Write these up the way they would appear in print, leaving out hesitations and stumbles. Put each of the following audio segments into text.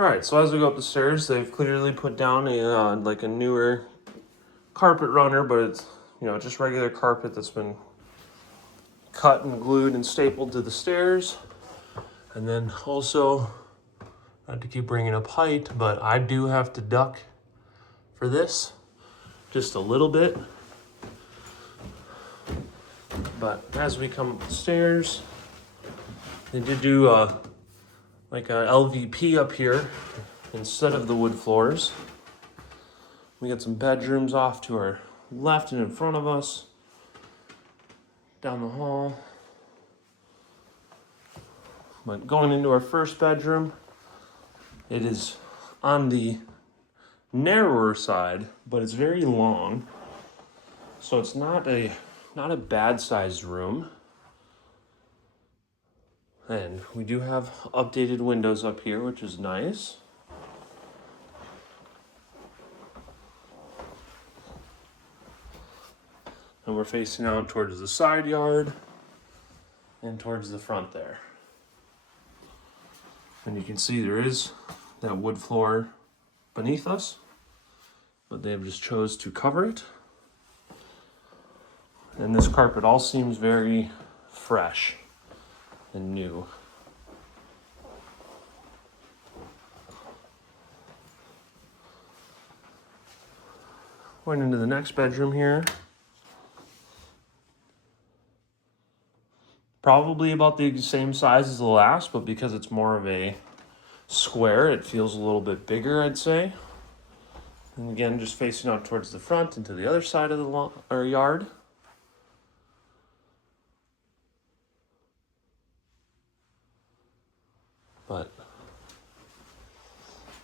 All right, so as we go up the stairs, they've clearly put down a like a newer carpet runner, but it's just regular carpet that's been cut and glued and stapled to the stairs. And then also, not to keep bringing up height, but I do have to duck for this just a little bit. But as we come up the stairs, they did do like a LVP up here instead of the wood floors. We got some bedrooms off to our left and in front of us, down the hall. But going into our first bedroom, it is on the narrower side, but it's very long. So it's not a bad sized room. And we do have updated windows up here, which is nice. And we're facing out towards the side yard and towards the front there. And you can see there is that wood floor beneath us, but they have just chose to cover it. And this carpet all seems very fresh and new. Going into the next bedroom here. Probably about the same size as the last, but because it's more of a square, it feels a little bit bigger, I'd say. And again, just facing out towards the front and to the other side of the yard.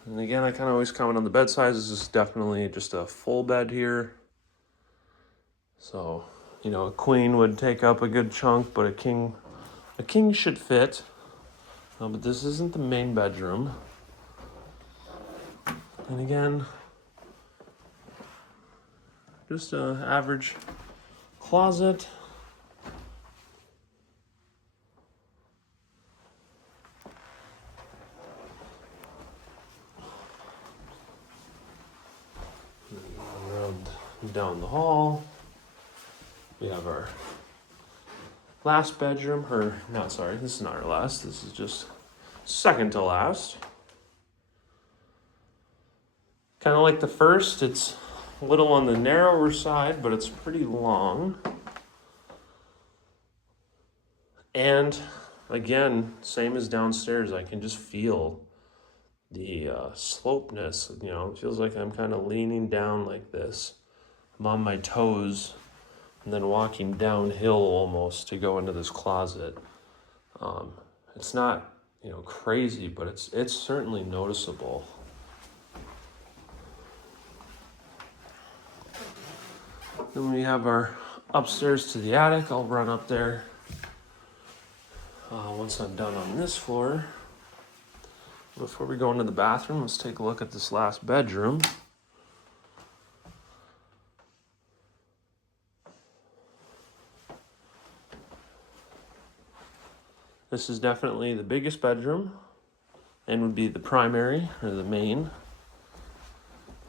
And again, I kind of always comment on the bed size. This is definitely just a full bed here. So, a queen would take up a good chunk, but a king should fit. But this isn't the main bedroom. And again, just an average closet. Around down the hall, we have our last bedroom, this is not our last, this is just second to last. Kind of like the first, it's a little on the narrower side, but it's pretty long. And again, same as downstairs, I can just feel the slopeness. It feels like I'm kind of leaning down like this. I'm on my toes and then walking downhill almost to go into this closet. It's not, crazy, but it's certainly noticeable. Then we have our upstairs to the attic. I'll run up there once I'm done on this floor. Before we go into the bathroom, let's take a look at this last bedroom. This is definitely the biggest bedroom and would be the primary or the main.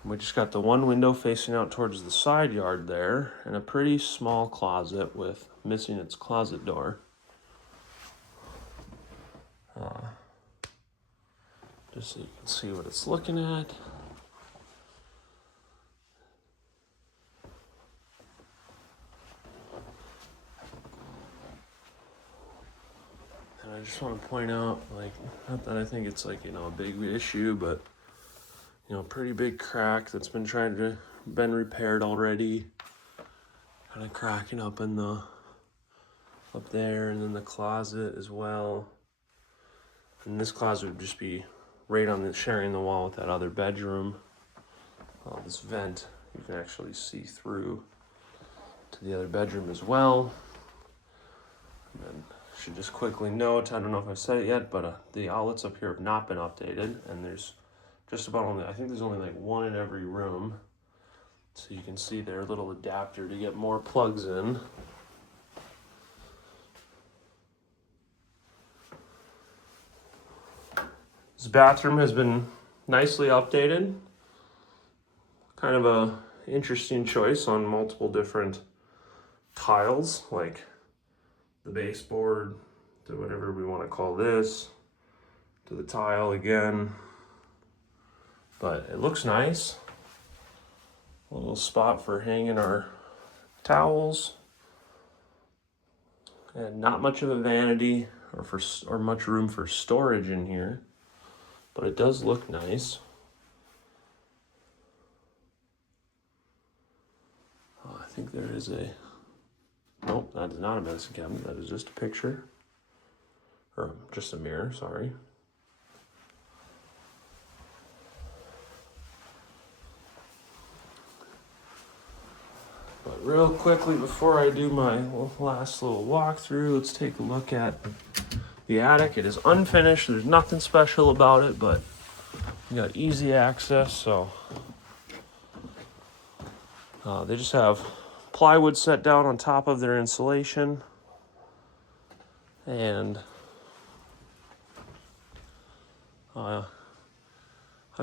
We just got the one window facing out towards the side yard there and a pretty small closet with missing its closet door. Just so you can see what it's looking at. And I just want to point out, not that I think it's a big issue, but pretty big crack that's been been repaired already. Kind of cracking up up there, and then the closet as well. And this closet would just be right on sharing the wall with that other bedroom. This vent, you can actually see through to the other bedroom as well. And then I should just quickly note, I don't know if I've said it yet, but the outlets up here have not been updated, and there's just about I think there's only one in every room. So you can see their little adapter to get more plugs in. This bathroom has been nicely updated. Kind of a interesting choice on multiple different tiles, like the baseboard to whatever we want to call this, to the tile again. But it looks nice. A little spot for hanging our towels. And not much of a vanity or much room for storage in here, but it does look nice. Oh, I think there is a, nope, that is not a medicine cabinet. That is just a picture, or just a mirror, sorry. But real quickly, before I do my last little walkthrough, let's take a look at the attic. It is unfinished. There's nothing special about it, but you got easy access. So they just have plywood set down on top of their insulation, and I've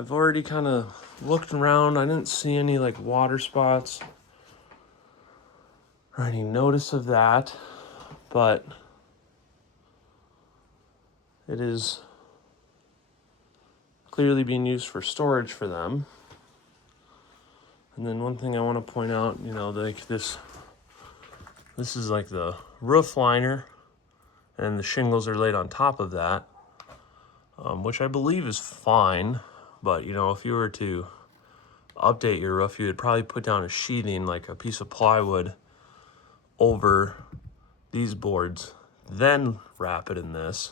already kind of looked around. I didn't see any like water spots or any notice of that, but it is clearly being used for storage for them. And then one thing I want to point out, you know, like this is like the roof liner, and the shingles are laid on top of that, which I believe is fine. But you know, if you were to update your roof, you would probably put down a sheathing, like a piece of plywood, over these boards, then wrap it in this.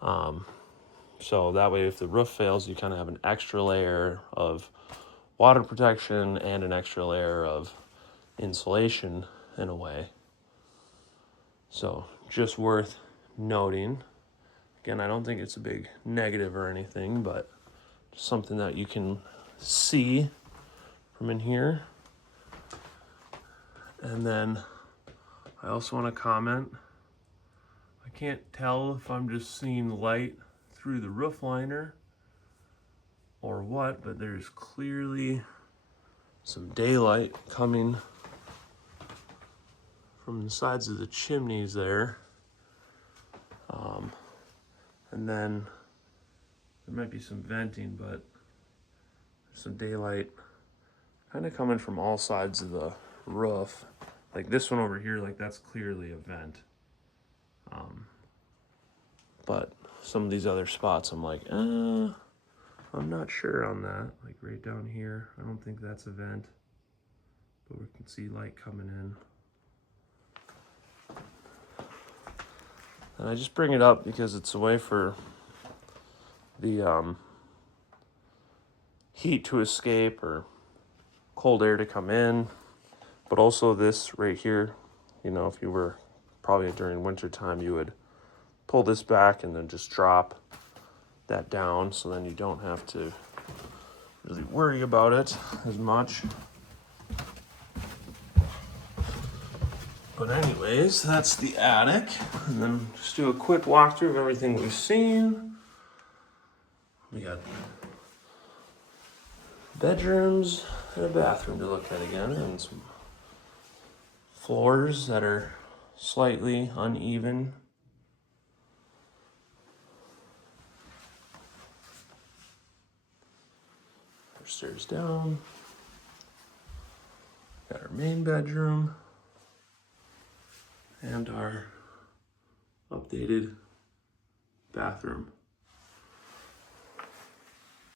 So that way, if the roof fails, you kind of have an extra layer of water protection and an extra layer of insulation in a way. So just worth noting. Again, I don't think it's a big negative or anything, but something that you can see from in here. And then I also want to comment, I can't tell if I'm just seeing light through the roof liner or what, but there's clearly some daylight coming from the sides of the chimneys there. And then there might be some venting, but there's some daylight kind of coming from all sides of the roof. Like this one over here, like that's clearly a vent. But some of these other spots, I'm like, I'm not sure on that. Like right down here, I don't think that's a vent, but we can see light coming in. And I just bring it up because it's a way for the heat to escape or cold air to come in. But also this right here, you know, if you were probably during winter time, you would pull this back and then just drop that down, so then you don't have to really worry about it as much. But anyways, that's the attic. And then just do a quick walkthrough of everything we've seen. We got bedrooms and a bathroom to look at again, and some floors that are slightly uneven. Stairs down. Got our main bedroom and our updated bathroom.